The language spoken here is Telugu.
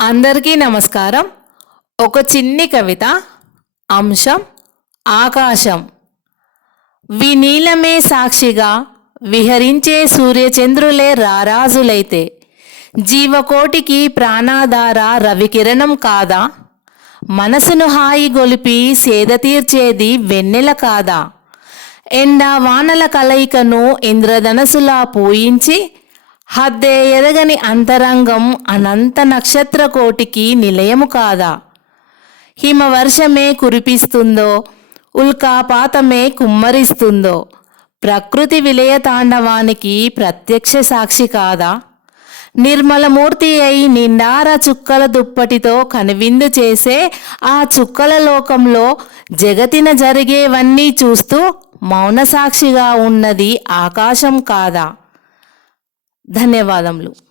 అందరికీ నమస్కారం. ఒక చిన్ని కవిత అంశం ఆకాశం. వినీలమే సాక్షిగా విహరించే సూర్యచంద్రులే రారాజులైతే. జీవకోటికి ప్రాణాధార రవికిరణం కాదా? మనసును హాయి గొలిపి సేద తీర్చేది వెన్నెల కాదా? ఎండా వానల కలయికను ఇంద్రధనసులా పూయించి హద్దే ఎదగని అంతరంగం అనంత నక్షత్ర కోటికి నిలయము కాదా? హిమవర్షమే కురిపిస్తుందో ఉల్కాపాతమే కుమ్మరిస్తుందో ప్రకృతి విలయ తాండవానికి ప్రత్యక్ష సాక్షి కాదా? నిర్మలమూర్తి అయి నిండార చుక్కల దుప్పటితో కనువిందు చేసే ఆ చుక్కల లోకంలో జగతిన జరిగేవన్నీ చూస్తూ మౌన సాక్షిగా ఉన్నది ఆకాశం కాదా? ధన్యవాదములు.